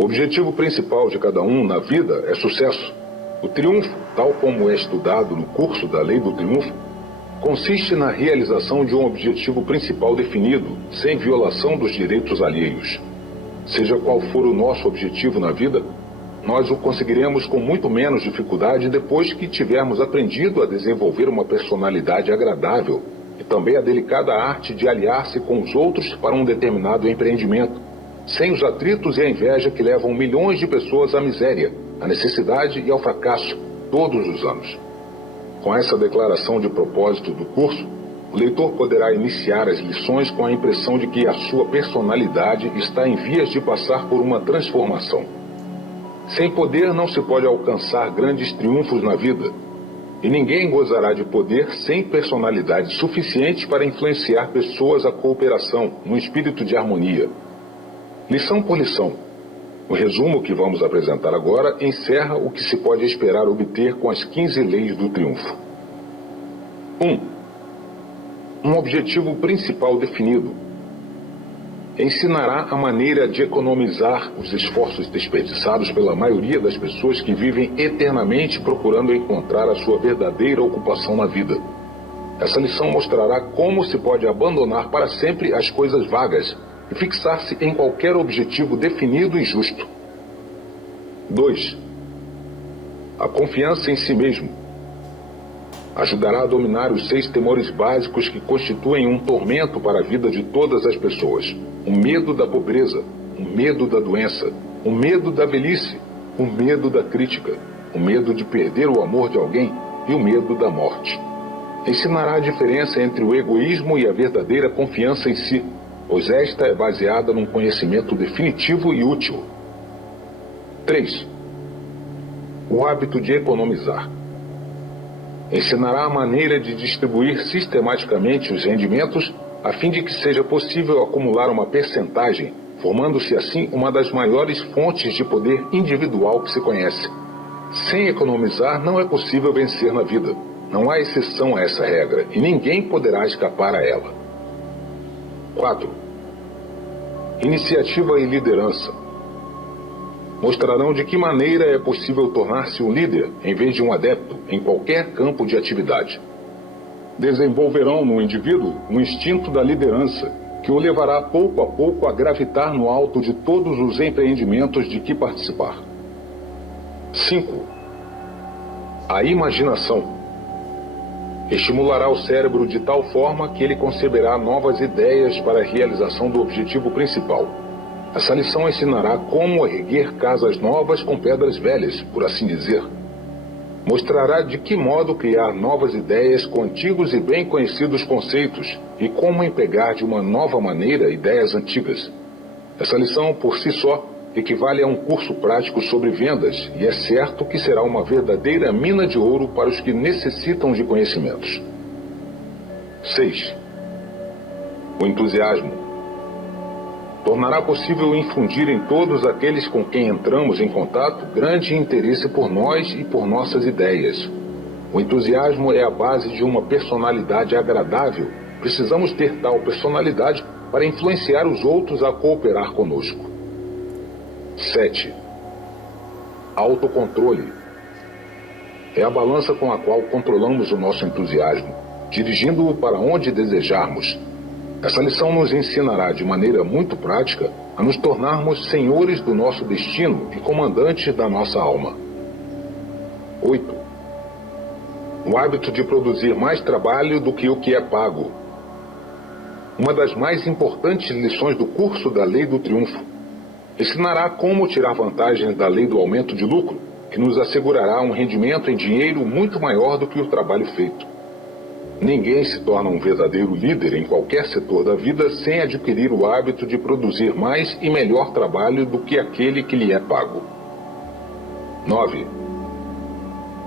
O objetivo principal de cada um na vida é sucesso. O triunfo, tal como é estudado no curso da Lei do Triunfo, consiste na realização de um objetivo principal definido, sem violação dos direitos alheios. Seja qual for o nosso objetivo na vida, nós o conseguiremos com muito menos dificuldade depois que tivermos aprendido a desenvolver uma personalidade agradável e também a delicada arte de aliar-se com os outros para um determinado empreendimento, sem os atritos e a inveja que levam milhões de pessoas à miséria, à necessidade e ao fracasso todos os anos. Com essa declaração de propósito do curso, o leitor poderá iniciar as lições com a impressão de que a sua personalidade está em vias de passar por uma transformação. Sem poder não se pode alcançar grandes triunfos na vida, e ninguém gozará de poder sem personalidade suficiente para influenciar pessoas à cooperação, num espírito de harmonia. Lição por lição. O resumo que vamos apresentar agora encerra o que se pode esperar obter com as 15 leis do triunfo. 1. Um objetivo principal definido. Ensinará a maneira de economizar os esforços desperdiçados pela maioria das pessoas que vivem eternamente procurando encontrar a sua verdadeira ocupação na vida. Essa lição mostrará como se pode abandonar para sempre as coisas vagas e fixar-se em qualquer objetivo definido e justo. 2. A confiança em si mesmo. Ajudará a dominar os 6 temores básicos que constituem um tormento para a vida de todas as pessoas. O medo da pobreza, o medo da doença, o medo da velhice, o medo da crítica, o medo de perder o amor de alguém e o medo da morte. Ensinará a diferença entre o egoísmo e a verdadeira confiança em si, pois esta é baseada num conhecimento definitivo e útil. 3. O hábito de economizar. Ensinará a maneira de distribuir sistematicamente os rendimentos a fim de que seja possível acumular uma percentagem, formando-se assim uma das maiores fontes de poder individual que se conhece. Sem economizar não é possível vencer na vida. Não há exceção a essa regra e ninguém poderá escapar a ela. 4. Iniciativa e liderança. Mostrarão de que maneira é possível tornar-se um líder em vez de um adepto em qualquer campo de atividade. Desenvolverão no indivíduo um instinto da liderança que o levará pouco a pouco a gravitar no alto de todos os empreendimentos de que participar. 5. A imaginação. Estimulará o cérebro de tal forma que ele conceberá novas ideias para a realização do objetivo principal. Essa lição ensinará como erguer casas novas com pedras velhas, por assim dizer. Mostrará de que modo criar novas ideias com antigos e bem conhecidos conceitos e como empregar de uma nova maneira ideias antigas. Essa lição, por si só, equivale a um curso prático sobre vendas e é certo que será uma verdadeira mina de ouro para os que necessitam de conhecimentos. 6. O entusiasmo. Tornará possível infundir em todos aqueles com quem entramos em contato grande interesse por nós e por nossas ideias. O entusiasmo é a base de uma personalidade agradável. Precisamos ter tal personalidade para influenciar os outros a cooperar conosco. 7. Autocontrole. É a balança com a qual controlamos o nosso entusiasmo, dirigindo-o para onde desejarmos. Essa lição nos ensinará de maneira muito prática a nos tornarmos senhores do nosso destino e comandantes da nossa alma. 8. O hábito de produzir mais trabalho do que o que é pago. Uma das mais importantes lições do curso da Lei do Triunfo. Ensinará como tirar vantagem da lei do aumento de lucro, que nos assegurará um rendimento em dinheiro muito maior do que o trabalho feito. Ninguém se torna um verdadeiro líder em qualquer setor da vida sem adquirir o hábito de produzir mais e melhor trabalho do que aquele que lhe é pago. 9.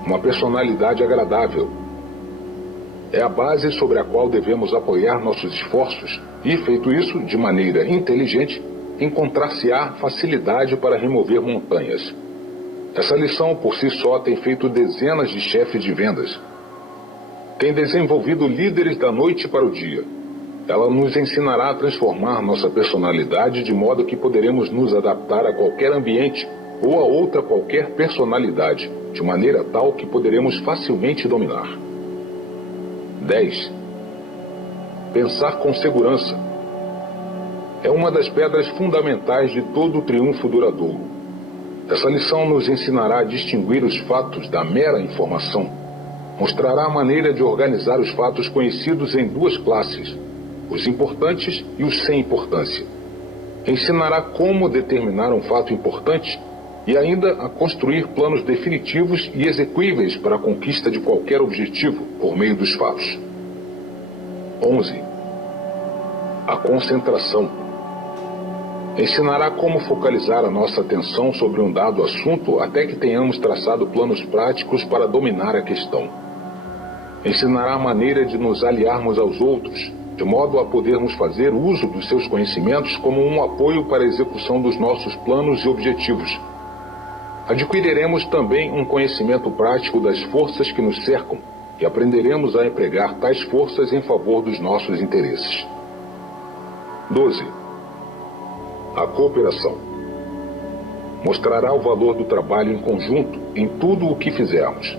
Uma personalidade agradável. É a base sobre a qual devemos apoiar nossos esforços e, feito isso de maneira inteligente, encontrar-se-á facilidade para remover montanhas. Essa lição por si só tem feito dezenas de chefes de vendas. Tem desenvolvido líderes da noite para o dia. Ela nos ensinará a transformar nossa personalidade de modo que poderemos nos adaptar a qualquer ambiente ou a outra qualquer personalidade, de maneira tal que poderemos facilmente dominar. 10. Pensar com segurança. É uma das pedras fundamentais de todo o triunfo duradouro. Essa lição nos ensinará a distinguir os fatos da mera informação. Mostrará a maneira de organizar os fatos conhecidos em duas classes, os importantes e os sem importância. Ensinará como determinar um fato importante e ainda a construir planos definitivos e execuíveis para a conquista de qualquer objetivo por meio dos fatos. 11. A concentração. Ensinará como focalizar a nossa atenção sobre um dado assunto até que tenhamos traçado planos práticos para dominar a questão. Ensinará a maneira de nos aliarmos aos outros, de modo a podermos fazer uso dos seus conhecimentos como um apoio para a execução dos nossos planos e objetivos. Adquiriremos também um conhecimento prático das forças que nos cercam e aprenderemos a empregar tais forças em favor dos nossos interesses. 12. A cooperação. Mostrará o valor do trabalho em conjunto em tudo o que fizermos.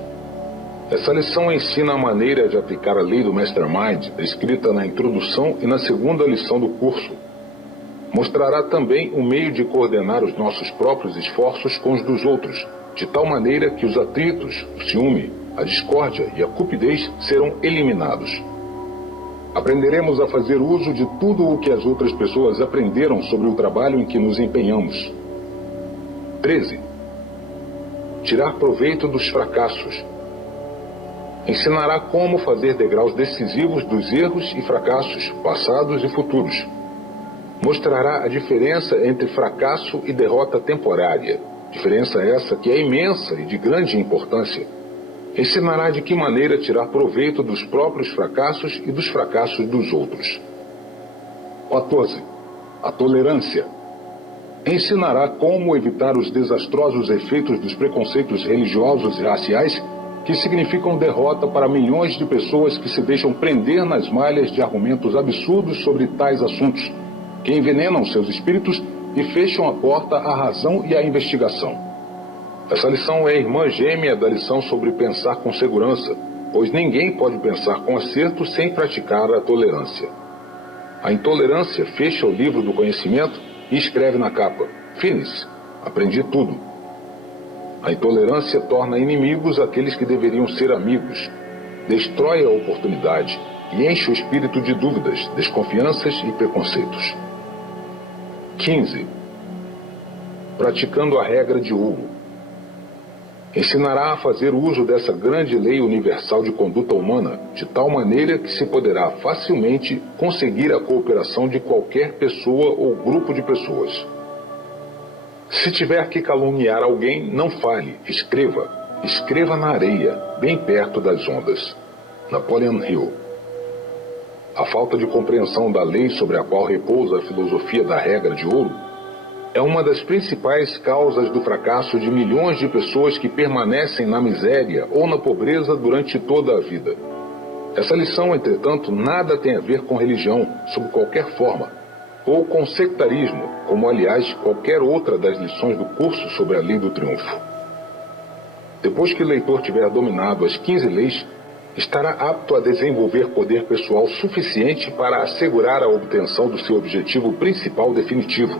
Essa lição ensina a maneira de aplicar a lei do Mastermind, descrita na introdução e na segunda lição do curso. Mostrará também o meio de coordenar os nossos próprios esforços com os dos outros, de tal maneira que os atritos, o ciúme, a discórdia e a cupidez serão eliminados. Aprenderemos a fazer uso de tudo o que as outras pessoas aprenderam sobre o trabalho em que nos empenhamos. 13. Tirar proveito dos fracassos. Ensinará como fazer degraus decisivos dos erros e fracassos, passados e futuros. Mostrará a diferença entre fracasso e derrota temporária, diferença essa que é imensa e de grande importância. Ensinará de que maneira tirar proveito dos próprios fracassos e dos fracassos dos outros. 14. A tolerância. Ensinará como evitar os desastrosos efeitos dos preconceitos religiosos e raciais que significam derrota para milhões de pessoas que se deixam prender nas malhas de argumentos absurdos sobre tais assuntos, que envenenam seus espíritos e fecham a porta à razão e à investigação. Essa lição é a irmã gêmea da lição sobre pensar com segurança, pois ninguém pode pensar com acerto sem praticar a tolerância. A intolerância fecha o livro do conhecimento e escreve na capa: Finis, aprendi tudo. A intolerância torna inimigos aqueles que deveriam ser amigos, destrói a oportunidade e enche o espírito de dúvidas, desconfianças e preconceitos. 15. Praticando a regra de ouro. Ensinará a fazer uso dessa grande lei universal de conduta humana, de tal maneira que se poderá facilmente conseguir a cooperação de qualquer pessoa ou grupo de pessoas. Se tiver que caluniar alguém, não fale, escreva. Escreva na areia, bem perto das ondas. Napoleon Hill. A falta de compreensão da lei sobre a qual repousa a filosofia da regra de ouro é uma das principais causas do fracasso de milhões de pessoas que permanecem na miséria ou na pobreza durante toda a vida. Essa lição, entretanto, nada tem a ver com religião, sob qualquer forma, ou com sectarismo, como aliás qualquer outra das lições do curso sobre a lei do triunfo. Depois que o leitor tiver dominado as 15 leis, estará apto a desenvolver poder pessoal suficiente para assegurar a obtenção do seu objetivo principal definitivo.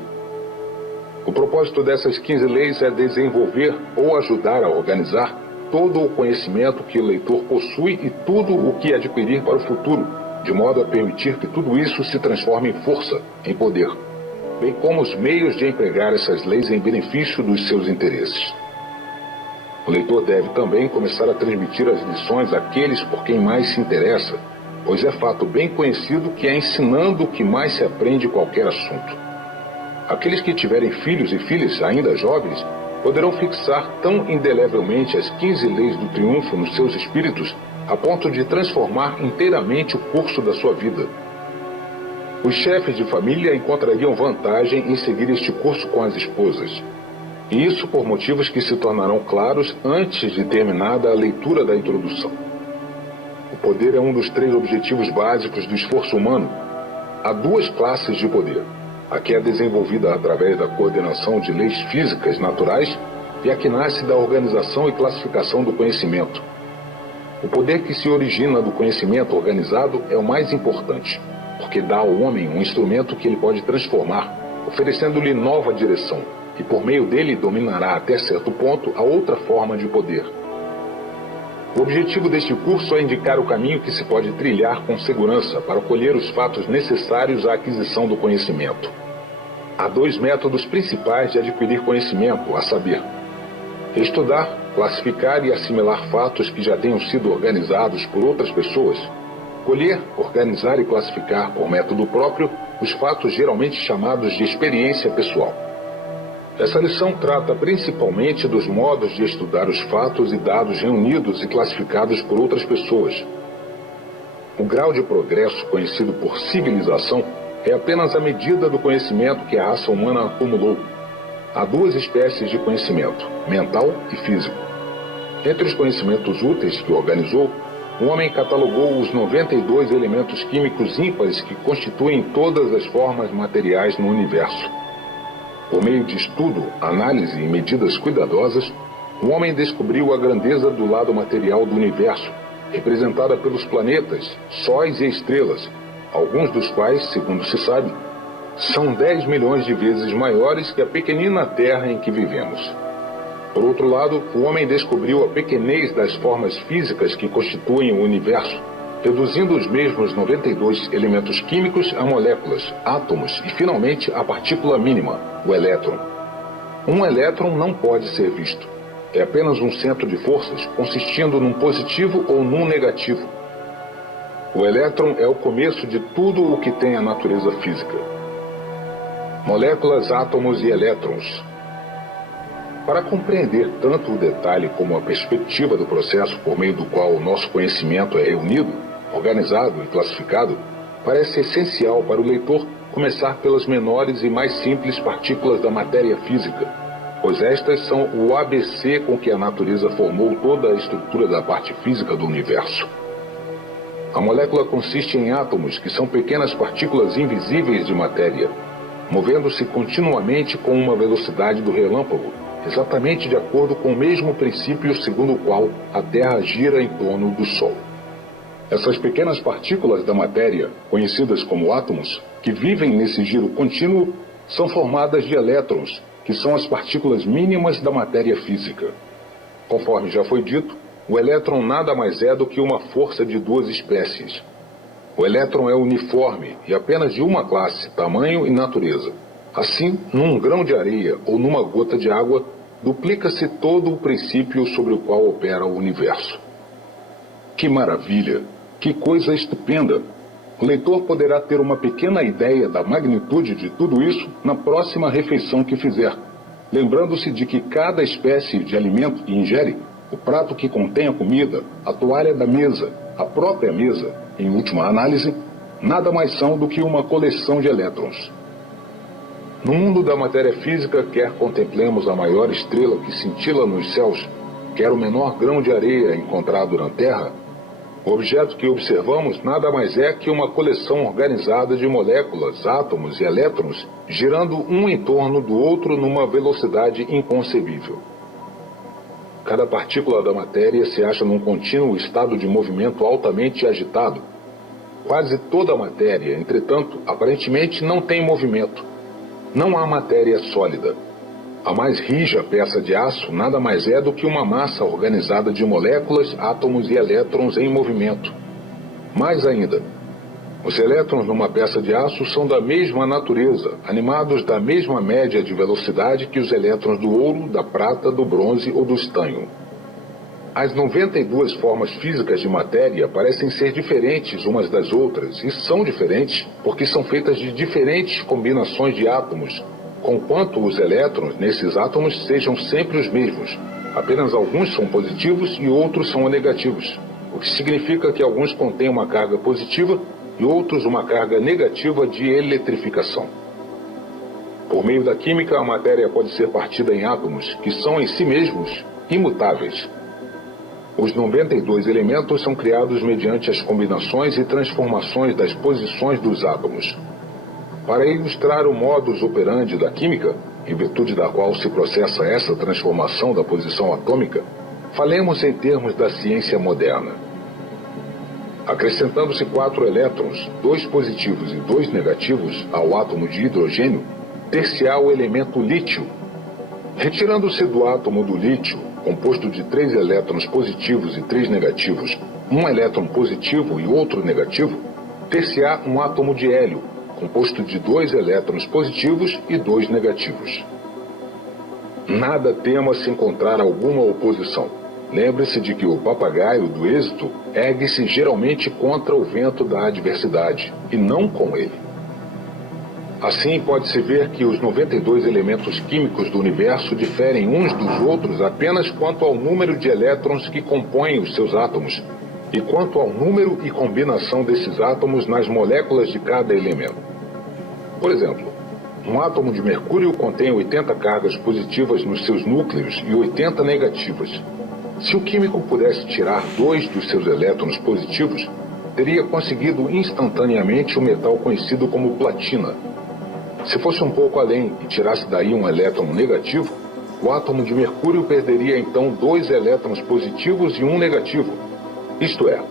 O propósito dessas 15 leis é desenvolver ou ajudar a organizar todo o conhecimento que o leitor possui e tudo o que adquirir para o futuro, de modo a permitir que tudo isso se transforme em força, em poder, bem como os meios de empregar essas leis em benefício dos seus interesses. O leitor deve também começar a transmitir as lições àqueles por quem mais se interessa, pois é fato bem conhecido que é ensinando que mais se aprende qualquer assunto. Aqueles que tiverem filhos e filhas ainda jovens poderão fixar tão indelevelmente as 15 leis do triunfo nos seus espíritos a ponto de transformar inteiramente o curso da sua vida. Os chefes de família encontrariam vantagem em seguir este curso com as esposas. E isso por motivos que se tornarão claros antes de terminada a leitura da introdução. O poder é um dos 3 objetivos básicos do esforço humano, há duas classes de poder: a que é desenvolvida através da coordenação de leis físicas naturais e a que nasce da organização e classificação do conhecimento. O poder que se origina do conhecimento organizado é o mais importante, porque dá ao homem um instrumento que ele pode transformar, oferecendo-lhe nova direção, e por meio dele dominará até certo ponto a outra forma de poder. O objetivo deste curso é indicar o caminho que se pode trilhar com segurança para colher os fatos necessários à aquisição do conhecimento. Há dois métodos principais de adquirir conhecimento, a saber: estudar, classificar e assimilar fatos que já tenham sido organizados por outras pessoas. Colher, organizar e classificar por método próprio os fatos geralmente chamados de experiência pessoal. Essa lição trata principalmente dos modos de estudar os fatos e dados reunidos e classificados por outras pessoas. O grau de progresso conhecido por civilização é apenas a medida do conhecimento que a raça humana acumulou. Há duas espécies de conhecimento: mental e físico. Entre os conhecimentos úteis que organizou, o homem catalogou os 92 elementos químicos ímpares que constituem todas as formas materiais no universo. Por meio de estudo, análise e medidas cuidadosas, o homem descobriu a grandeza do lado material do universo, representada pelos planetas, sóis e estrelas, alguns dos quais, segundo se sabe, são 10 milhões de vezes maiores que a pequenina Terra em que vivemos. Por outro lado, o homem descobriu a pequenez das formas físicas que constituem o universo, reduzindo os mesmos 92 elementos químicos a moléculas, átomos e, finalmente, a partícula mínima, o elétron. Um elétron não pode ser visto. É apenas um centro de forças consistindo num positivo ou num negativo. O elétron é o começo de tudo o que tem a natureza física. Moléculas, átomos e elétrons. Para compreender tanto o detalhe como a perspectiva do processo por meio do qual o nosso conhecimento é reunido, organizado e classificado, parece essencial para o leitor começar pelas menores e mais simples partículas da matéria física, pois estas são o ABC com que a natureza formou toda a estrutura da parte física do universo. A molécula consiste em átomos, que são pequenas partículas invisíveis de matéria, movendo-se continuamente com uma velocidade do relâmpago, exatamente de acordo com o mesmo princípio segundo o qual a Terra gira em torno do Sol. Essas pequenas partículas da matéria, conhecidas como átomos, que vivem nesse giro contínuo, são formadas de elétrons, que são as partículas mínimas da matéria física. Conforme já foi dito, o elétron nada mais é do que uma força de duas espécies. O elétron é uniforme e apenas de uma classe, tamanho e natureza. Assim, num grão de areia ou numa gota de água, duplica-se todo o princípio sobre o qual opera o universo. Que maravilha! Que coisa estupenda! O leitor poderá ter uma pequena ideia da magnitude de tudo isso na próxima refeição que fizer, lembrando-se de que cada espécie de alimento que ingere, o prato que contém a comida, a toalha da mesa, a própria mesa, em última análise, nada mais são do que uma coleção de elétrons. No mundo da matéria física, quer contemplemos a maior estrela que cintila nos céus, quer o menor grão de areia encontrado na Terra, o objeto que observamos nada mais é que uma coleção organizada de moléculas, átomos e elétrons, girando um em torno do outro numa velocidade inconcebível. Cada partícula da matéria se acha num contínuo estado de movimento altamente agitado. Quase toda a matéria, entretanto, aparentemente não tem movimento. Não há matéria sólida. A mais rija peça de aço nada mais é do que uma massa organizada de moléculas, átomos e elétrons em movimento. Mais ainda, os elétrons numa peça de aço são da mesma natureza, animados da mesma média de velocidade que os elétrons do ouro, da prata, do bronze ou do estanho. As 92 formas físicas de matéria parecem ser diferentes umas das outras, e são diferentes porque são feitas de diferentes combinações de átomos, conquanto os elétrons nesses átomos sejam sempre os mesmos. Apenas alguns são positivos e outros são negativos, o que significa que alguns contêm uma carga positiva e outros uma carga negativa de eletrificação. Por meio da química, a matéria pode ser partida em átomos, que são em si mesmos imutáveis. Os 92 elementos são criados mediante as combinações e transformações das posições dos átomos. Para ilustrar o modus operandi da química, em virtude da qual se processa essa transformação da posição atômica, falemos em termos da ciência moderna. Acrescentando-se 4 elétrons, 2 positivos e 2 negativos, ao átomo de hidrogênio, ter-se-á o elemento lítio. Retirando-se do átomo do lítio, composto de 3 elétrons positivos e 3 negativos, um elétron positivo e outro negativo, ter-se-á um átomo de hélio, composto de 2 elétrons positivos e 2 negativos. Nada tema se encontrar alguma oposição. Lembre-se de que o papagaio do êxito ergue-se geralmente contra o vento da adversidade, e não com ele. Assim, pode-se ver que os 92 elementos químicos do universo diferem uns dos outros apenas quanto ao número de elétrons que compõem os seus átomos, e quanto ao número e combinação desses átomos nas moléculas de cada elemento. Por exemplo, um átomo de mercúrio contém 80 cargas positivas nos seus núcleos e 80 negativas. Se o químico pudesse tirar 2 dos seus elétrons positivos, teria conseguido instantaneamente o metal conhecido como platina. Se fosse um pouco além e tirasse daí um elétron negativo, o átomo de mercúrio perderia então 2 elétrons positivos e um negativo. Isto é,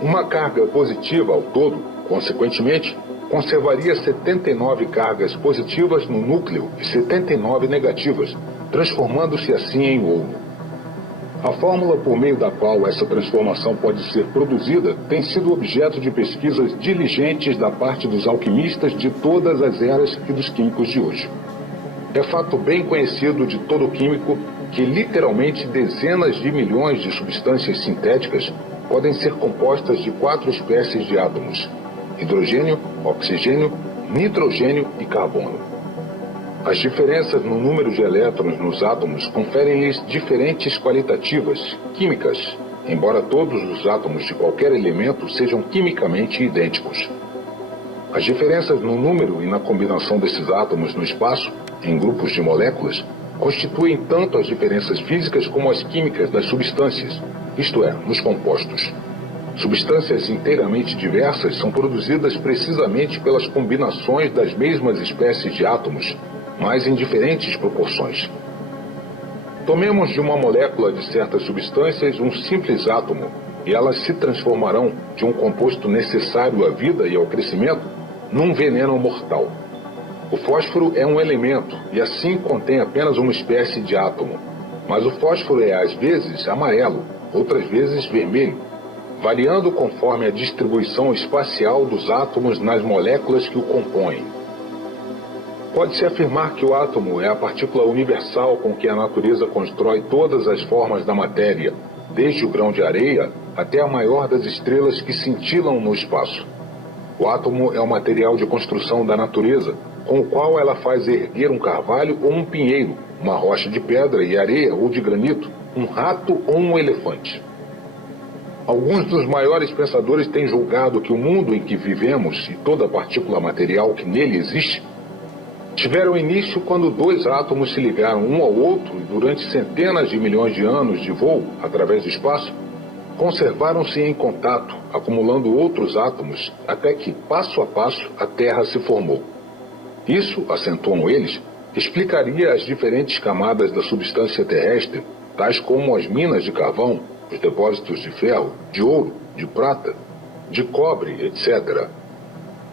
uma carga positiva ao todo, consequentemente, conservaria 79 cargas positivas no núcleo e 79 negativas, transformando-se assim em ouro. A fórmula por meio da qual essa transformação pode ser produzida tem sido objeto de pesquisas diligentes da parte dos alquimistas de todas as eras e dos químicos de hoje. É fato bem conhecido de todo químico que literalmente dezenas de milhões de substâncias sintéticas podem ser compostas de 4 espécies de átomos: hidrogênio, oxigênio, nitrogênio e carbono. As diferenças no número de elétrons nos átomos conferem-lhes diferentes qualitativas químicas, embora todos os átomos de qualquer elemento sejam quimicamente idênticos. As diferenças no número e na combinação desses átomos no espaço, em grupos de moléculas, constituem tanto as diferenças físicas como as químicas das substâncias, isto é, nos compostos. Substâncias inteiramente diversas são produzidas precisamente pelas combinações das mesmas espécies de átomos, mas em diferentes proporções. Tomemos de uma molécula de certas substâncias um simples átomo, e elas se transformarão de um composto necessário à vida e ao crescimento num veneno mortal. O fósforo é um elemento, e assim contém apenas uma espécie de átomo, mas o fósforo é às vezes amarelo, outras vezes vermelho, variando conforme a distribuição espacial dos átomos nas moléculas que o compõem. Pode-se afirmar que o átomo é a partícula universal com que a natureza constrói todas as formas da matéria, desde o grão de areia até a maior das estrelas que cintilam no espaço. O átomo é o material de construção da natureza, com o qual ela faz erguer um carvalho ou um pinheiro, uma rocha de pedra e areia ou de granito, um rato ou um elefante. Alguns dos maiores pensadores têm julgado que o mundo em que vivemos e toda a partícula material que nele existe tiveram início quando 2 átomos se ligaram um ao outro e durante centenas de milhões de anos de voo através do espaço, conservaram-se em contato, acumulando outros átomos, até que, passo a passo, a Terra se formou. Isso, acentuam eles, explicaria as diferentes camadas da substância terrestre, tais como as minas de carvão, os depósitos de ferro, de ouro, de prata, de cobre, etc.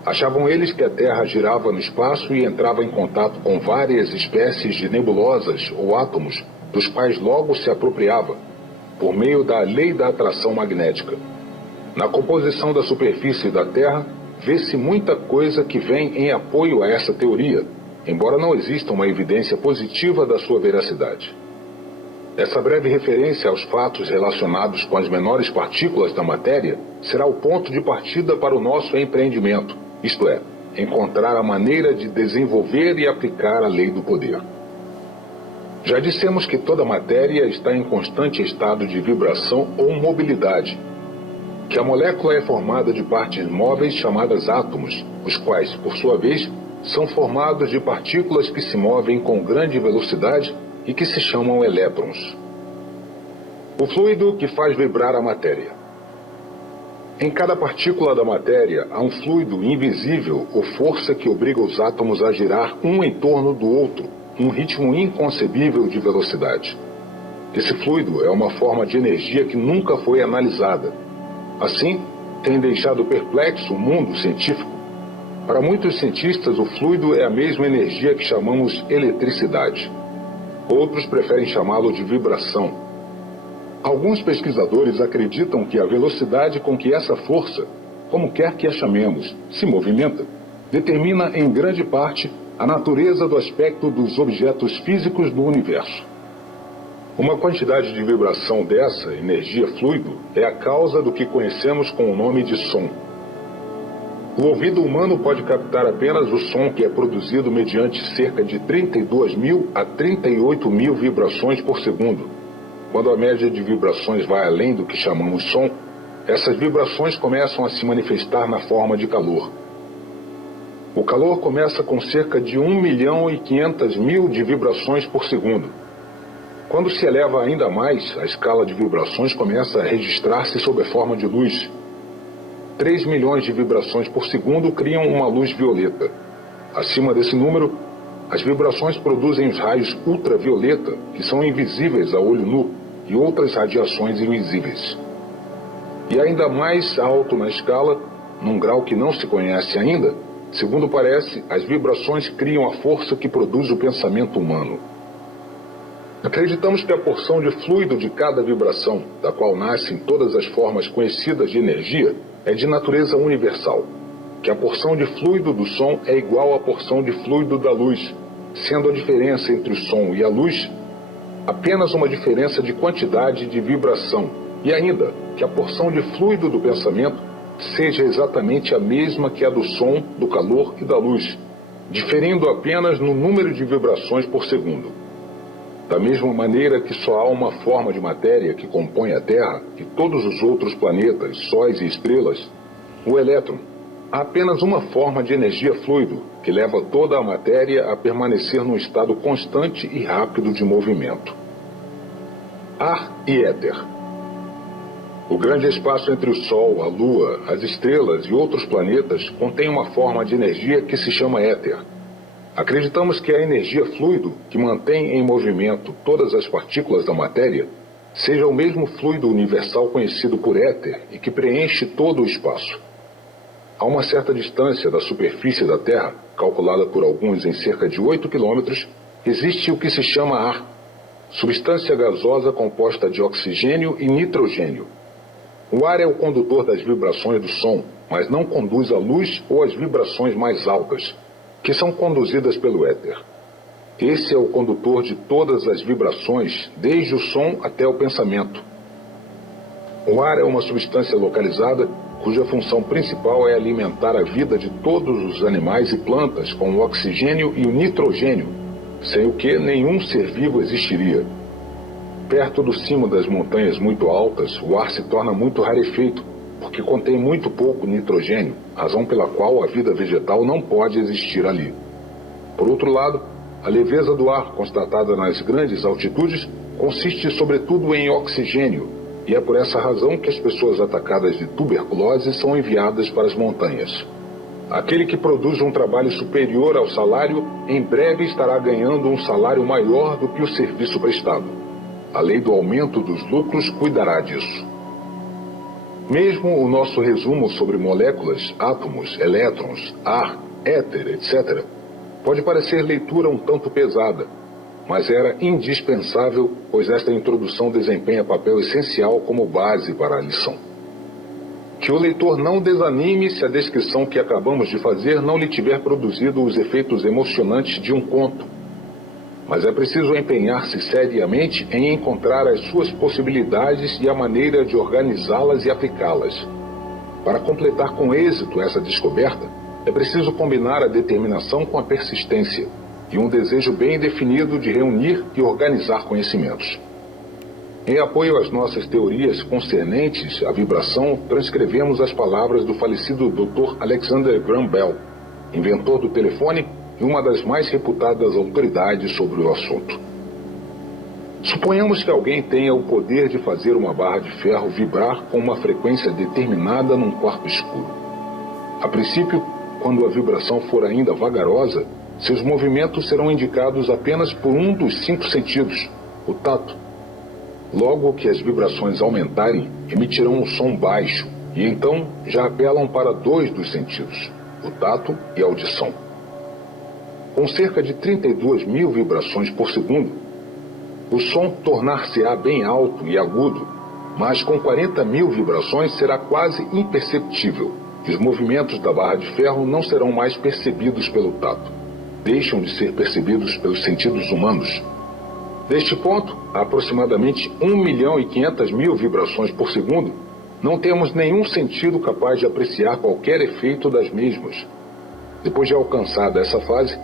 Achavam eles que a Terra girava no espaço e entrava em contato com várias espécies de nebulosas ou átomos, dos quais logo se apropriava, por meio da lei da atração magnética. Na composição da superfície da Terra, vê-se muita coisa que vem em apoio a essa teoria, embora não exista uma evidência positiva da sua veracidade. Essa breve referência aos fatos relacionados com as menores partículas da matéria será o ponto de partida para o nosso empreendimento, isto é, encontrar a maneira de desenvolver e aplicar a lei do poder. Já dissemos que toda matéria está em constante estado de vibração ou mobilidade, que a molécula é formada de partes móveis chamadas átomos, os quais, por sua vez, são formados de partículas que se movem com grande velocidade e que se chamam elétrons. O fluido que faz vibrar a matéria. Em cada partícula da matéria há um fluido invisível ou força que obriga os átomos a girar um em torno do outro, num ritmo inconcebível de velocidade. Esse fluido é uma forma de energia que nunca foi analisada. Assim, tem deixado perplexo o mundo científico. Para muitos cientistas, o fluido é a mesma energia que chamamos eletricidade. Outros preferem chamá-lo de vibração. Alguns pesquisadores acreditam que a velocidade com que essa força, como quer que a chamemos, se movimenta, determina em grande parte a natureza do aspecto dos objetos físicos do universo. Uma quantidade de vibração dessa energia fluido é a causa do que conhecemos com o nome de som. O ouvido humano pode captar apenas o som que é produzido mediante cerca de 32.000 a 38.000 vibrações por segundo. Quando a média de vibrações vai além do que chamamos som, essas vibrações começam a se manifestar na forma de calor. O calor começa com cerca de 1.500.000 de vibrações por segundo. Quando se eleva ainda mais, a escala de vibrações começa a registrar-se sob a forma de luz. 3 milhões de vibrações por segundo criam uma luz violeta. Acima desse número, as vibrações produzem os raios ultravioleta, que são invisíveis a olho nu, e outras radiações invisíveis. E ainda mais alto na escala, num grau que não se conhece ainda, segundo parece, as vibrações criam a força que produz o pensamento humano. Acreditamos que a porção de fluido de cada vibração, da qual nascem todas as formas conhecidas de energia, é de natureza universal, que a porção de fluido do som é igual à porção de fluido da luz, sendo a diferença entre o som e a luz apenas uma diferença de quantidade de vibração, e ainda que a porção de fluido do pensamento seja exatamente a mesma que a do som, do calor e da luz, diferindo apenas no número de vibrações por segundo. Da mesma maneira que só há uma forma de matéria que compõe a Terra e todos os outros planetas, sóis e estrelas, o elétron, há apenas uma forma de energia fluido que leva toda a matéria a permanecer num estado constante e rápido de movimento. Ar e éter. O grande espaço entre o Sol, a Lua, as estrelas e outros planetas contém uma forma de energia que se chama éter. Acreditamos que a energia fluido, que mantém em movimento todas as partículas da matéria, seja o mesmo fluido universal conhecido por éter e que preenche todo o espaço. A uma certa distância da superfície da Terra, calculada por alguns em cerca de 8 quilômetros, existe o que se chama ar, substância gasosa composta de oxigênio e nitrogênio. O ar é o condutor das vibrações do som, mas não conduz a luz ou as vibrações mais altas, que são conduzidas pelo éter. Esse é o condutor de todas as vibrações, desde o som até o pensamento. O ar é uma substância localizada, cuja função principal é alimentar a vida de todos os animais e plantas com o oxigênio e o nitrogênio, sem o que nenhum ser vivo existiria. Perto do cimo das montanhas muito altas, o ar se torna muito rarefeito, porque contém muito pouco nitrogênio, razão pela qual a vida vegetal não pode existir ali. Por outro lado, a leveza do ar constatada nas grandes altitudes consiste sobretudo em oxigênio, e é por essa razão que as pessoas atacadas de tuberculose são enviadas para as montanhas. Aquele que produz um trabalho superior ao salário, em breve estará ganhando um salário maior do que o serviço prestado. A lei do aumento dos lucros cuidará disso. Mesmo o nosso resumo sobre moléculas, átomos, elétrons, ar, éter, etc., pode parecer leitura um tanto pesada, mas era indispensável, pois esta introdução desempenha papel essencial como base para a lição. Que o leitor não desanime se a descrição que acabamos de fazer não lhe tiver produzido os efeitos emocionantes de um conto, mas é preciso empenhar-se seriamente em encontrar as suas possibilidades e a maneira de organizá-las e aplicá-las. Para completar com êxito essa descoberta, é preciso combinar a determinação com a persistência e um desejo bem definido de reunir e organizar conhecimentos. Em apoio às nossas teorias concernentes à vibração, transcrevemos as palavras do falecido Dr. Alexander Graham Bell, inventor do telefone e uma das mais reputadas autoridades sobre o assunto. Suponhamos que alguém tenha o poder de fazer uma barra de ferro vibrar com uma frequência determinada num quarto escuro. A princípio, quando a vibração for ainda vagarosa, seus movimentos serão indicados apenas por um dos 5 sentidos, o tato. Logo que as vibrações aumentarem, emitirão um som baixo, e então já apelam para 2 dos sentidos, o tato e a audição. Com cerca de 32.000 vibrações por segundo, o som tornar-se-á bem alto e agudo, mas com 40.000 vibrações será quase imperceptível, e os movimentos da barra de ferro não serão mais percebidos pelo tato. Deixam de ser percebidos pelos sentidos humanos. Neste ponto, a aproximadamente 1.500.000 vibrações por segundo, não temos nenhum sentido capaz de apreciar qualquer efeito das mesmas. Depois de alcançada essa fase,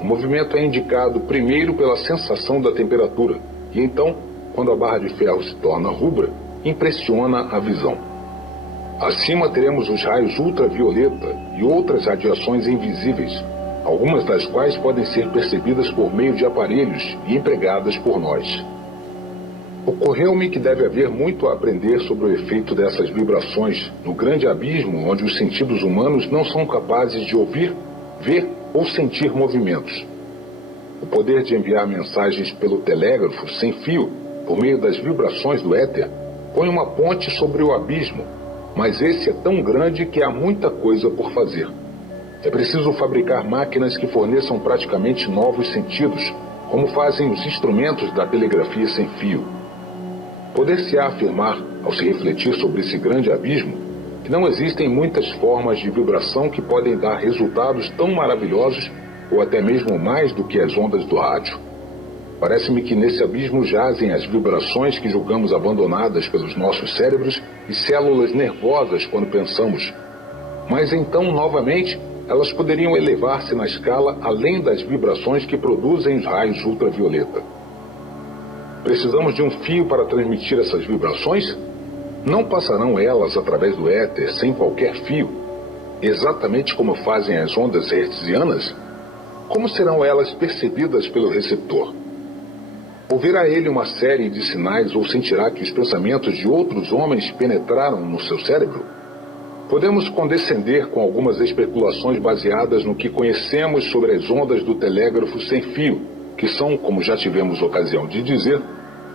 o movimento é indicado primeiro pela sensação da temperatura, e então, quando a barra de ferro se torna rubra, impressiona a visão. Acima teremos os raios ultravioleta e outras radiações invisíveis, algumas das quais podem ser percebidas por meio de aparelhos e empregadas por nós. Ocorreu-me que deve haver muito a aprender sobre o efeito dessas vibrações no grande abismo onde os sentidos humanos não são capazes de ouvir, ver ou sentir movimentos. O poder de enviar mensagens pelo telégrafo sem fio, por meio das vibrações do éter, põe uma ponte sobre o abismo, mas esse é tão grande que há muita coisa por fazer. É preciso fabricar máquinas que forneçam praticamente novos sentidos, como fazem os instrumentos da telegrafia sem fio. Poder-se-á afirmar, ao se refletir sobre esse grande abismo, que não existem muitas formas de vibração que podem dar resultados tão maravilhosos ou até mesmo mais do que as ondas do rádio. Parece-me que nesse abismo jazem as vibrações que julgamos abandonadas pelos nossos cérebros e células nervosas quando pensamos. Mas então, novamente, elas poderiam elevar-se na escala além das vibrações que produzem os raios ultravioleta. Precisamos de um fio para transmitir essas vibrações? Não passarão elas através do éter sem qualquer fio, exatamente como fazem as ondas hertzianas? Como serão elas percebidas pelo receptor? Ouvirá ele uma série de sinais ou sentirá que os pensamentos de outros homens penetraram no seu cérebro? Podemos condescender com algumas especulações baseadas no que conhecemos sobre as ondas do telégrafo sem fio, que são, como já tivemos ocasião de dizer,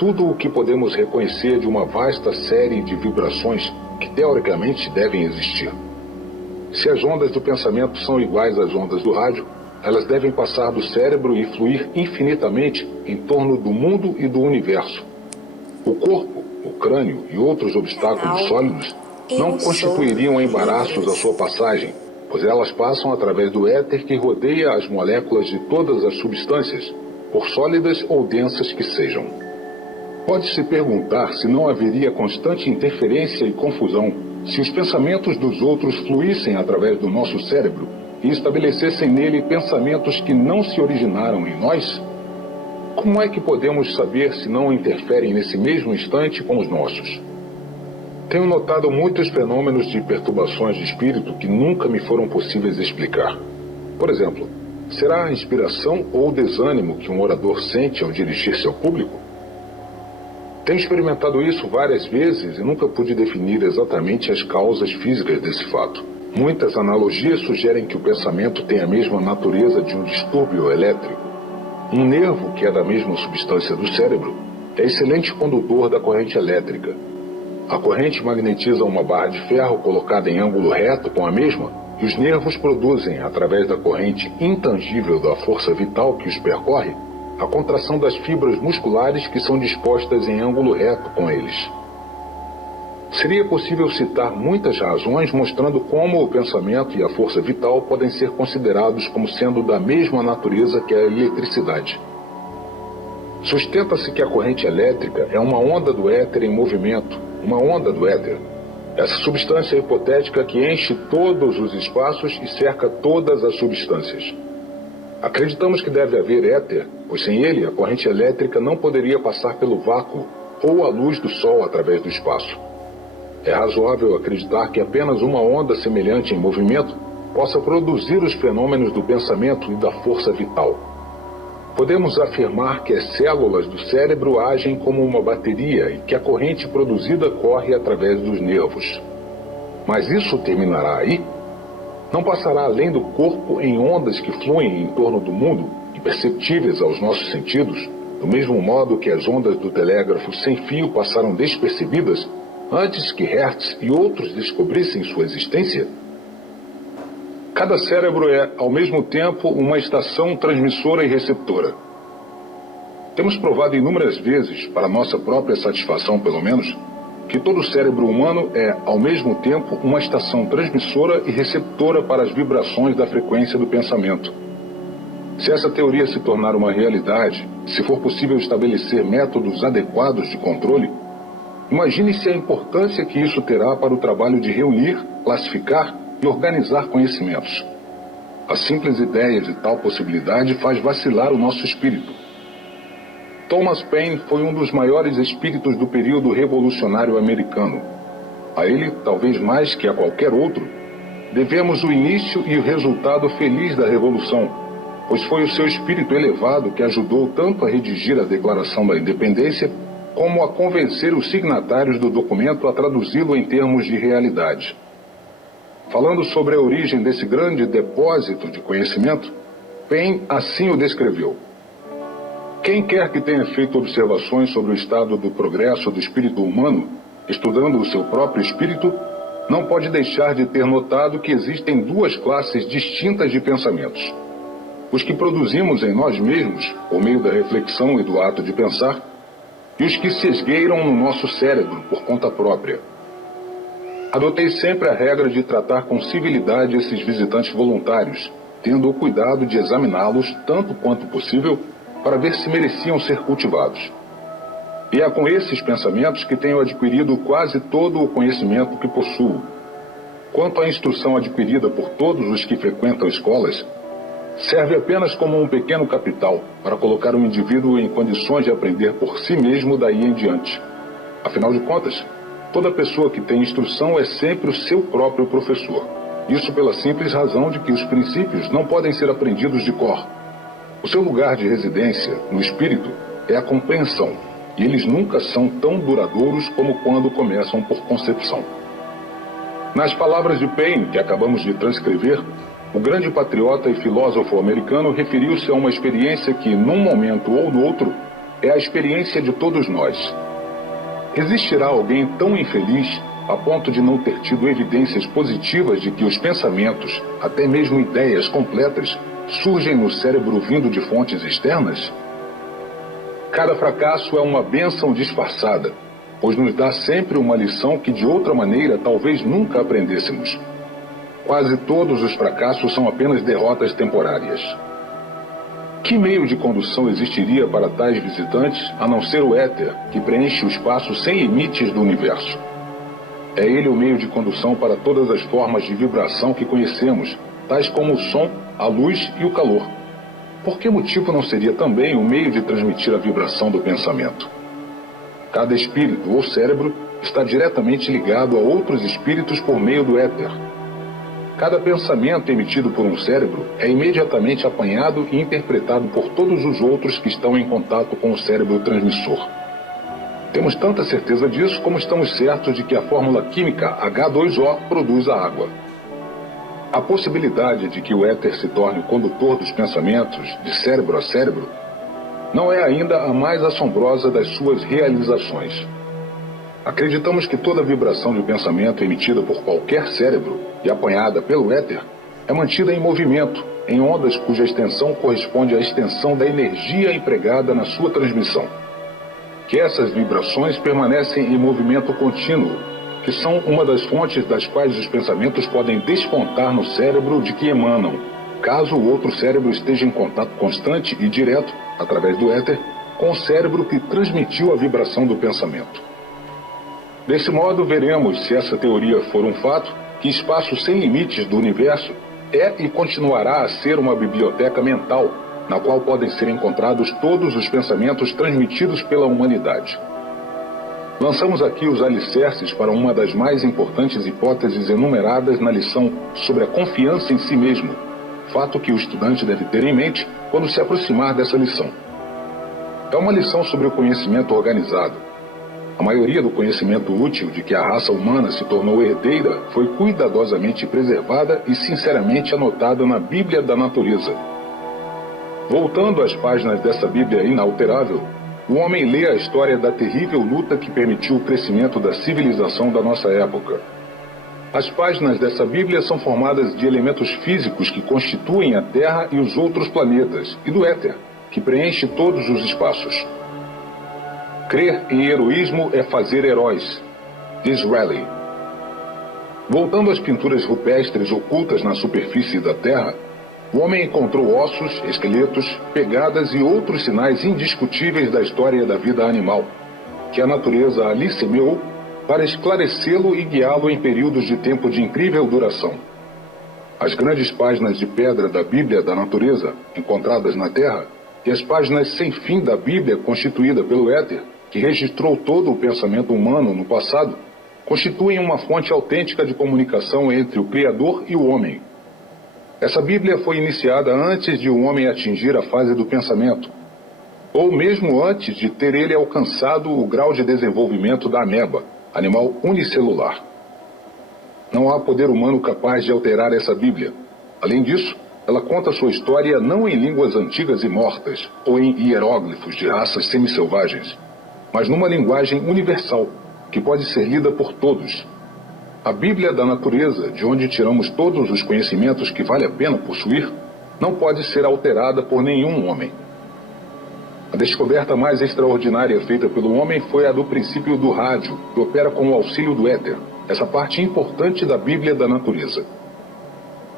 tudo o que podemos reconhecer de uma vasta série de vibrações que teoricamente devem existir. Se as ondas do pensamento são iguais às ondas do rádio, elas devem passar do cérebro e fluir infinitamente em torno do mundo e do universo. O corpo, o crânio e outros obstáculos sólidos não constituiriam embaraços à sua passagem, pois elas passam através do éter que rodeia as moléculas de todas as substâncias, por sólidas ou densas que sejam. Pode-se perguntar se não haveria constante interferência e confusão se os pensamentos dos outros fluíssem através do nosso cérebro e estabelecessem nele pensamentos que não se originaram em nós? Como é que podemos saber se não interferem nesse mesmo instante com os nossos? Tenho notado muitos fenômenos de perturbações de espírito que nunca me foram possíveis explicar. Por exemplo, será a inspiração ou desânimo que um orador sente ao dirigir-se ao público? Tenho experimentado isso várias vezes e nunca pude definir exatamente as causas físicas desse fato. Muitas analogias sugerem que o pensamento tem a mesma natureza de um distúrbio elétrico. Um nervo, que é da mesma substância do cérebro, é excelente condutor da corrente elétrica. A corrente magnetiza uma barra de ferro colocada em ângulo reto com a mesma, e os nervos produzem, através da corrente intangível da força vital que os percorre, a contração das fibras musculares que são dispostas em ângulo reto com eles. Seria possível citar muitas razões mostrando como o pensamento e a força vital podem ser considerados como sendo da mesma natureza que a eletricidade. Sustenta-se que a corrente elétrica é uma onda do éter em movimento, uma onda do éter. Essa substância hipotética que enche todos os espaços e cerca todas as substâncias. Acreditamos que deve haver éter, pois sem ele a corrente elétrica não poderia passar pelo vácuo ou a luz do Sol através do espaço. É razoável acreditar que apenas uma onda semelhante em movimento possa produzir os fenômenos do pensamento e da força vital. Podemos afirmar que as células do cérebro agem como uma bateria e que a corrente produzida corre através dos nervos. Mas isso terminará aí? Não passará além do corpo em ondas que fluem em torno do mundo, imperceptíveis aos nossos sentidos, do mesmo modo que as ondas do telégrafo sem fio passaram despercebidas antes que Hertz e outros descobrissem sua existência? Cada cérebro é, ao mesmo tempo, uma estação transmissora e receptora. Temos provado inúmeras vezes, para nossa própria satisfação pelo menos, que todo cérebro humano é, ao mesmo tempo, uma estação transmissora e receptora para as vibrações da frequência do pensamento. Se essa teoria se tornar uma realidade, se for possível estabelecer métodos adequados de controle, imagine-se a importância que isso terá para o trabalho de reunir, classificar e organizar conhecimentos. A simples ideia de tal possibilidade faz vacilar o nosso espírito. Thomas Paine foi um dos maiores espíritos do período revolucionário americano. A ele, talvez mais que a qualquer outro, devemos o início e o resultado feliz da Revolução, pois foi o seu espírito elevado que ajudou tanto a redigir a Declaração da Independência, como a convencer os signatários do documento a traduzi-lo em termos de realidade. Falando sobre a origem desse grande depósito de conhecimento, Paine assim o descreveu. Quem quer que tenha feito observações sobre o estado do progresso do espírito humano, estudando o seu próprio espírito, não pode deixar de ter notado que existem duas classes distintas de pensamentos. Os que produzimos em nós mesmos, por meio da reflexão e do ato de pensar, e os que se esgueiram no nosso cérebro por conta própria. Adotei sempre a regra de tratar com civilidade esses visitantes voluntários, tendo o cuidado de examiná-los tanto quanto possível para ver se mereciam ser cultivados. E é com esses pensamentos que tenho adquirido quase todo o conhecimento que possuo. Quanto à instrução adquirida por todos os que frequentam escolas, serve apenas como um pequeno capital para colocar o indivíduo em condições de aprender por si mesmo daí em diante. Afinal de contas, toda pessoa que tem instrução é sempre o seu próprio professor. Isso pela simples razão de que os princípios não podem ser aprendidos de cor. O seu lugar de residência, no espírito, é a compreensão, e eles nunca são tão duradouros como quando começam por concepção. Nas palavras de Paine, que acabamos de transcrever, o grande patriota e filósofo americano referiu-se a uma experiência que, num momento ou no outro, é a experiência de todos nós. Existirá alguém tão infeliz a ponto de não ter tido evidências positivas de que os pensamentos, até mesmo ideias completas, surgem no cérebro vindo de fontes externas? Cada fracasso é uma bênção disfarçada, pois nos dá sempre uma lição que de outra maneira talvez nunca aprendêssemos. Quase todos os fracassos são apenas derrotas temporárias. Que meio de condução existiria para tais visitantes, a não ser o éter, que preenche o espaço sem limites do universo? É ele o meio de condução para todas as formas de vibração que conhecemos, tais como o som, a luz e o calor. Por que motivo não seria também o meio de transmitir a vibração do pensamento? Cada espírito ou cérebro está diretamente ligado a outros espíritos por meio do éter. Cada pensamento emitido por um cérebro é imediatamente apanhado e interpretado por todos os outros que estão em contato com o cérebro transmissor. Temos tanta certeza disso como estamos certos de que a fórmula química H2O produz a água. A possibilidade de que o éter se torne o condutor dos pensamentos de cérebro a cérebro não é ainda a mais assombrosa das suas realizações. Acreditamos que toda vibração de pensamento emitida por qualquer cérebro e apanhada pelo éter é mantida em movimento, em ondas cuja extensão corresponde à extensão da energia empregada na sua transmissão. Que essas vibrações permanecem em movimento contínuo, que são uma das fontes das quais os pensamentos podem despontar no cérebro de que emanam, caso o outro cérebro esteja em contato constante e direto, através do éter, com o cérebro que transmitiu a vibração do pensamento. Desse modo, veremos, se essa teoria for um fato, que espaço sem limites do universo é e continuará a ser uma biblioteca mental, na qual podem ser encontrados todos os pensamentos transmitidos pela humanidade. Lançamos aqui os alicerces para uma das mais importantes hipóteses enumeradas na lição sobre a confiança em si mesmo, fato que o estudante deve ter em mente quando se aproximar dessa lição. É uma lição sobre o conhecimento organizado. A maioria do conhecimento útil de que a raça humana se tornou herdeira foi cuidadosamente preservada e sinceramente anotada na Bíblia da Natureza. Voltando às páginas dessa Bíblia inalterável, o homem lê a história da terrível luta que permitiu o crescimento da civilização da nossa época. As páginas dessa Bíblia são formadas de elementos físicos que constituem a Terra e os outros planetas, e do éter, que preenche todos os espaços. Crer em heroísmo é fazer heróis, diz Raleigh. Voltando às pinturas rupestres ocultas na superfície da Terra, o homem encontrou ossos, esqueletos, pegadas e outros sinais indiscutíveis da história da vida animal, que a natureza ali semeou para esclarecê-lo e guiá-lo em períodos de tempo de incrível duração. As grandes páginas de pedra da Bíblia da Natureza, encontradas na Terra, e as páginas sem fim da Bíblia constituída pelo éter, que registrou todo o pensamento humano no passado, constituem uma fonte autêntica de comunicação entre o Criador e o homem. Essa Bíblia foi iniciada antes de o homem atingir a fase do pensamento, ou mesmo antes de ter ele alcançado o grau de desenvolvimento da ameba, animal unicelular. Não há poder humano capaz de alterar essa Bíblia. Além disso, ela conta sua história não em línguas antigas e mortas, ou em hieróglifos de raças semi-selvagens, mas numa linguagem universal, que pode ser lida por todos. A Bíblia da Natureza, de onde tiramos todos os conhecimentos que vale a pena possuir, não pode ser alterada por nenhum homem. A descoberta mais extraordinária feita pelo homem foi a do princípio do rádio, que opera com o auxílio do éter, essa parte importante da Bíblia da Natureza.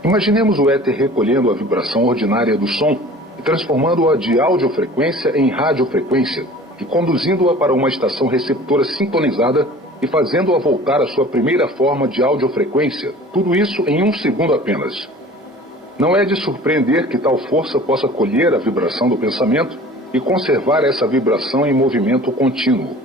Imaginemos o éter recolhendo a vibração ordinária do som e transformando-a de audiofrequência em radiofrequência e conduzindo-a para uma estação receptora sintonizada e fazendo-a voltar à sua primeira forma de audiofrequência, tudo isso em 1 segundo apenas. Não é de surpreender que tal força possa colher a vibração do pensamento e conservar essa vibração em movimento contínuo.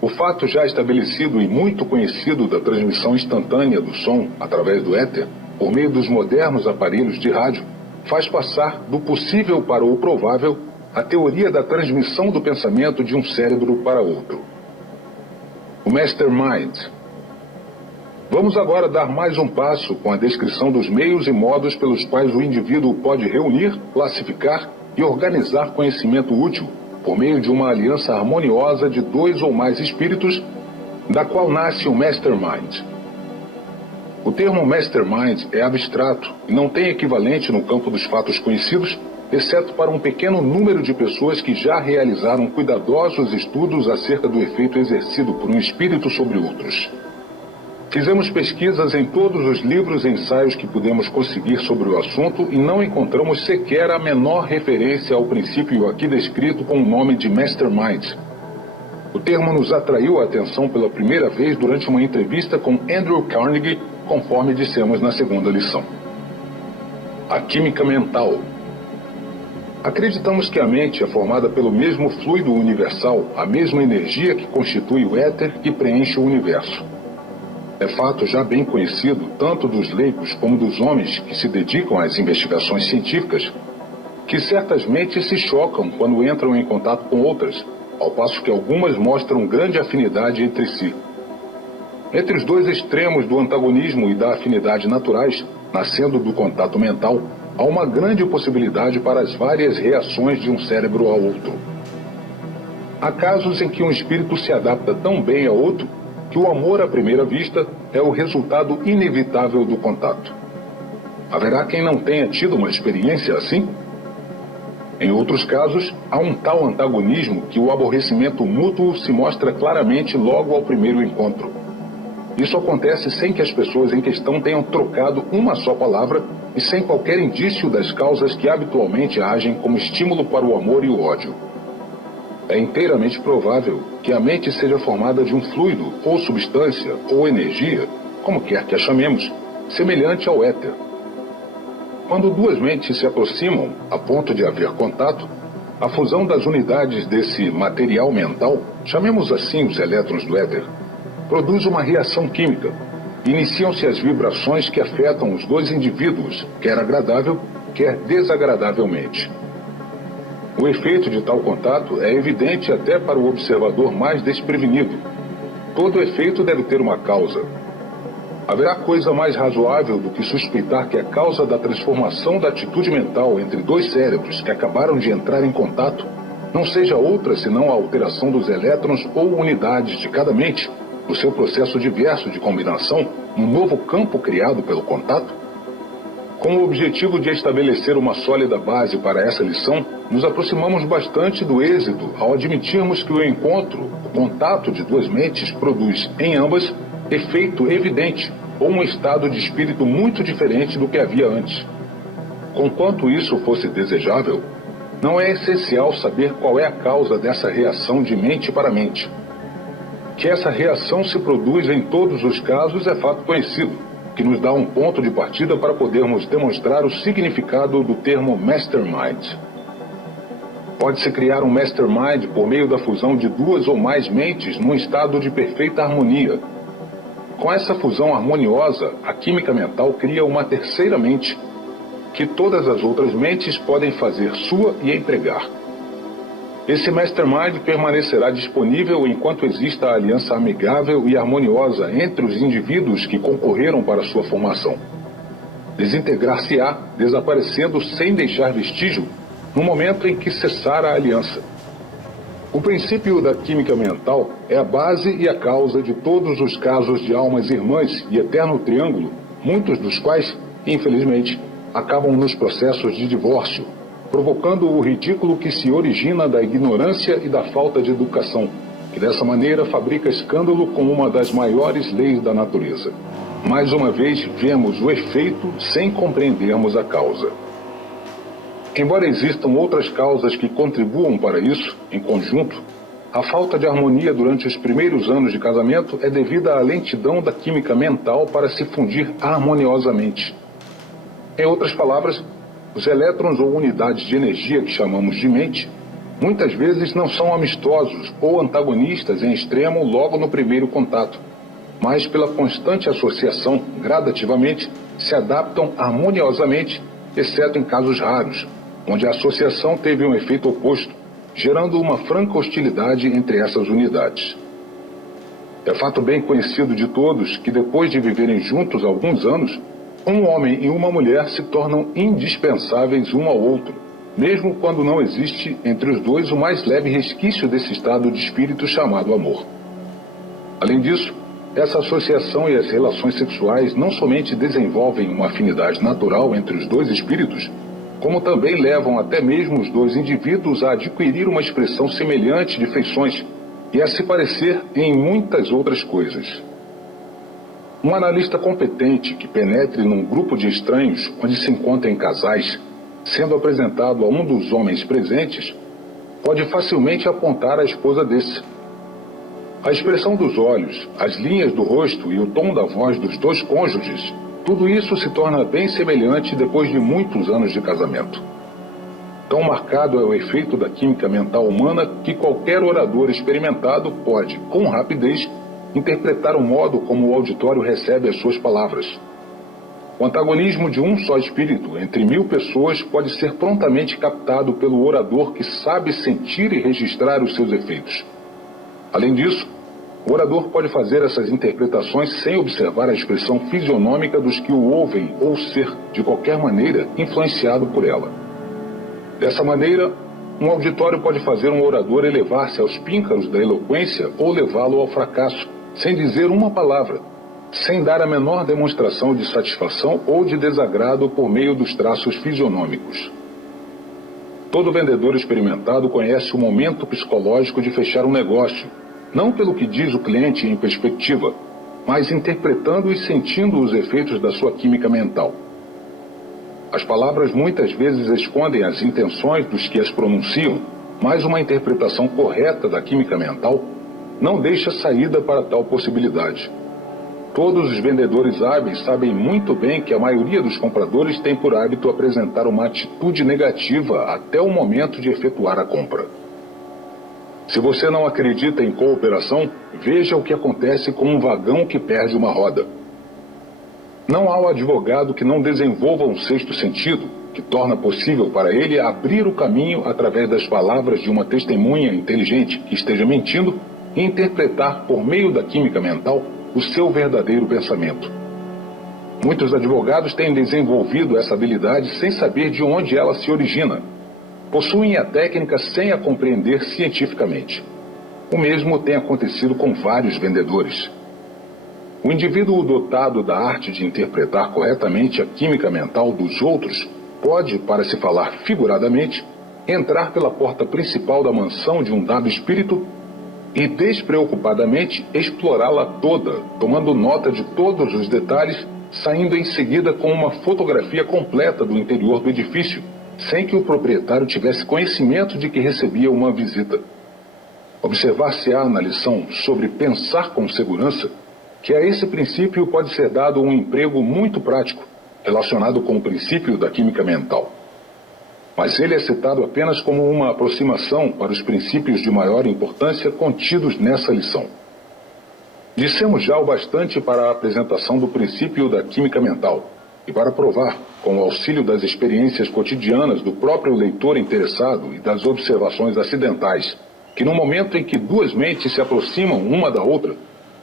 O fato já estabelecido e muito conhecido da transmissão instantânea do som através do éter, por meio dos modernos aparelhos de rádio, faz passar do possível para o provável a teoria da transmissão do pensamento de um cérebro para outro. O Mastermind. Vamos agora dar mais um passo com a descrição dos meios e modos pelos quais o indivíduo pode reunir, classificar e organizar conhecimento útil por meio de uma aliança harmoniosa de 2 ou mais espíritos, da qual nasce o Mastermind. O termo Mastermind é abstrato e não tem equivalente no campo dos fatos conhecidos, exceto para um pequeno número de pessoas que já realizaram cuidadosos estudos acerca do efeito exercido por um espírito sobre outros. Fizemos pesquisas em todos os livros e ensaios que pudemos conseguir sobre o assunto e não encontramos sequer a menor referência ao princípio aqui descrito com o nome de Mastermind. O termo nos atraiu a atenção pela primeira vez durante uma entrevista com Andrew Carnegie, conforme dissemos na segunda lição. A química mental. Acreditamos que a mente é formada pelo mesmo fluido universal, a mesma energia que constitui o éter e preenche o universo. É fato já bem conhecido, tanto dos leigos como dos homens que se dedicam às investigações científicas, que certas mentes se chocam quando entram em contato com outras, ao passo que algumas mostram grande afinidade entre si. Entre os dois extremos do antagonismo e da afinidade naturais, nascendo do contato mental, há uma grande possibilidade para as várias reações de um cérebro ao outro. Há casos em que um espírito se adapta tão bem a outro que o amor à primeira vista é o resultado inevitável do contato. Haverá quem não tenha tido uma experiência assim? Em outros casos, há um tal antagonismo que o aborrecimento mútuo se mostra claramente logo ao primeiro encontro. Isso acontece sem que as pessoas em questão tenham trocado uma só palavra e sem qualquer indício das causas que habitualmente agem como estímulo para o amor e o ódio. É inteiramente provável que a mente seja formada de um fluido, ou substância, ou energia, como quer que a chamemos, semelhante ao éter. Quando duas mentes se aproximam a ponto de haver contato, a fusão das unidades desse material mental, chamemos assim os elétrons do éter, produz uma reação química, iniciam-se as vibrações que afetam os dois indivíduos, quer agradável, quer desagradavelmente. O efeito de tal contato é evidente até para o observador mais desprevenido. Todo efeito deve ter uma causa. Haverá coisa mais razoável do que suspeitar que a causa da transformação da atitude mental entre dois cérebros que acabaram de entrar em contato não seja outra senão a alteração dos elétrons ou unidades de cada mente, no seu processo diverso de combinação, no novo campo criado pelo contato? Com o objetivo de estabelecer uma sólida base para essa lição, nos aproximamos bastante do êxito ao admitirmos que o encontro, o contato de duas mentes produz, em ambas, efeito evidente ou um estado de espírito muito diferente do que havia antes. Conquanto isso fosse desejável, não é essencial saber qual é a causa dessa reação de mente para mente. Que essa reação se produz em todos os casos é fato conhecido, que nos dá um ponto de partida para podermos demonstrar o significado do termo mastermind. Pode-se criar um mastermind por meio da fusão de duas ou mais mentes num estado de perfeita harmonia. Com essa fusão harmoniosa, a química mental cria uma terceira mente, que todas as outras mentes podem fazer sua e empregar. Esse mastermind permanecerá disponível enquanto exista a aliança amigável e harmoniosa entre os indivíduos que concorreram para sua formação. Desintegrar-se-á, desaparecendo sem deixar vestígio, no momento em que cessar a aliança. O princípio da química mental é a base e a causa de todos os casos de almas irmãs e eterno triângulo, muitos dos quais, infelizmente, acabam nos processos de divórcio, provocando o ridículo que se origina da ignorância e da falta de educação, que dessa maneira fabrica escândalo como uma das maiores leis da natureza. Mais uma vez, vemos o efeito sem compreendermos a causa. Embora existam outras causas que contribuam para isso, em conjunto, a falta de harmonia durante os primeiros anos de casamento é devida à lentidão da química mental para se fundir harmoniosamente. Em outras palavras, os elétrons ou unidades de energia que chamamos de mente, muitas vezes não são amistosos ou antagonistas em extremo logo no primeiro contato, mas pela constante associação, gradativamente, se adaptam harmoniosamente, exceto em casos raros, onde a associação teve um efeito oposto, gerando uma franca hostilidade entre essas unidades. É fato bem conhecido de todos que depois de viverem juntos alguns anos, um homem e uma mulher se tornam indispensáveis um ao outro, mesmo quando não existe entre os dois o mais leve resquício desse estado de espírito chamado amor. Além disso, essa associação e as relações sexuais não somente desenvolvem uma afinidade natural entre os dois espíritos, como também levam até mesmo os dois indivíduos a adquirir uma expressão semelhante de feições e a se parecer em muitas outras coisas. Um analista competente que penetre num grupo de estranhos onde se encontrem casais, sendo apresentado a um dos homens presentes, pode facilmente apontar a esposa desse. A expressão dos olhos, as linhas do rosto e o tom da voz dos dois cônjuges, tudo isso se torna bem semelhante depois de muitos anos de casamento. Tão marcado é o efeito da química mental humana que qualquer orador experimentado pode, com rapidez, interpretar o modo como o auditório recebe as suas palavras. O antagonismo de um só espírito entre 1000 pessoas pode ser prontamente captado pelo orador que sabe sentir e registrar os seus efeitos. Além disso, o orador pode fazer essas interpretações sem observar a expressão fisionômica dos que o ouvem ou ser, de qualquer maneira, influenciado por ela. Dessa maneira, um auditório pode fazer um orador elevar-se aos píncaros da eloquência ou levá-lo ao fracasso, sem dizer uma palavra, sem dar a menor demonstração de satisfação ou de desagrado por meio dos traços fisionômicos. Todo vendedor experimentado conhece o momento psicológico de fechar um negócio, não pelo que diz o cliente em perspectiva, mas interpretando e sentindo os efeitos da sua química mental. As palavras muitas vezes escondem as intenções dos que as pronunciam, mas uma interpretação correta da química mental não deixa saída para tal possibilidade. Todos os vendedores hábeis sabem muito bem que a maioria dos compradores tem por hábito apresentar uma atitude negativa até o momento de efetuar a compra. Se você não acredita em cooperação, veja o que acontece com um vagão que perde uma roda. Não há o advogado que não desenvolva um sexto sentido, que torna possível para ele abrir o caminho através das palavras de uma testemunha inteligente que esteja mentindo e interpretar por meio da química mental o seu verdadeiro pensamento. Muitos advogados têm desenvolvido essa habilidade sem saber de onde ela se origina. Possuem a técnica sem a compreender cientificamente. O mesmo tem acontecido com vários vendedores. O indivíduo dotado da arte de interpretar corretamente a química mental dos outros pode, para se falar figuradamente, entrar pela porta principal da mansão de um dado espírito e despreocupadamente explorá-la toda, tomando nota de todos os detalhes, saindo em seguida com uma fotografia completa do interior do edifício, sem que o proprietário tivesse conhecimento de que recebia uma visita. Observar-se-á na lição sobre pensar com segurança que a esse princípio pode ser dado um emprego muito prático, relacionado com o princípio da química mental. Mas ele é citado apenas como uma aproximação para os princípios de maior importância contidos nessa lição. Dissemos já o bastante para a apresentação do princípio da química mental e para provar, com o auxílio das experiências cotidianas do próprio leitor interessado e das observações acidentais, que no momento em que duas mentes se aproximam uma da outra,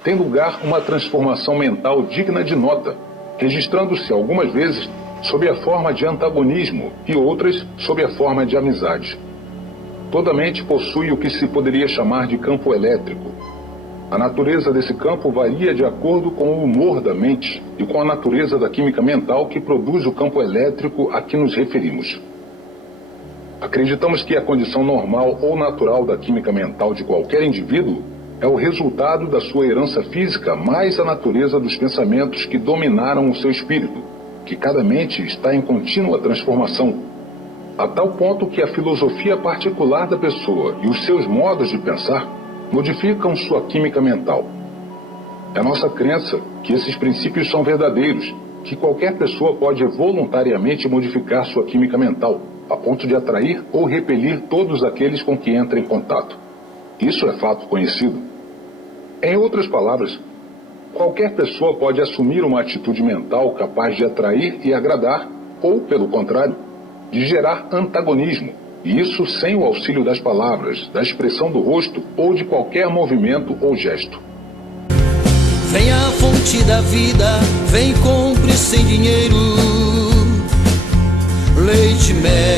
tem lugar uma transformação mental digna de nota, registrando-se algumas vezes sob a forma de antagonismo e outras sob a forma de amizade. Toda mente possui o que se poderia chamar de campo elétrico. A natureza desse campo varia de acordo com o humor da mente e com a natureza da química mental que produz o campo elétrico a que nos referimos. Acreditamos que a condição normal ou natural da química mental de qualquer indivíduo é o resultado da sua herança física mais a natureza dos pensamentos que dominaram o seu espírito, que cada mente está em contínua transformação, a tal ponto que a filosofia particular da pessoa e os seus modos de pensar modificam sua química mental. É nossa crença que esses princípios são verdadeiros, que qualquer pessoa pode voluntariamente modificar sua química mental, a ponto de atrair ou repelir todos aqueles com que entra em contato. Isso é fato conhecido. Em outras palavras, qualquer pessoa pode assumir uma atitude mental capaz de atrair e agradar, ou, pelo contrário, de gerar antagonismo, e isso sem o auxílio das palavras, da expressão do rosto ou de qualquer movimento ou gesto. Vem a fonte da vida, vem compre sem dinheiro, leite, mel.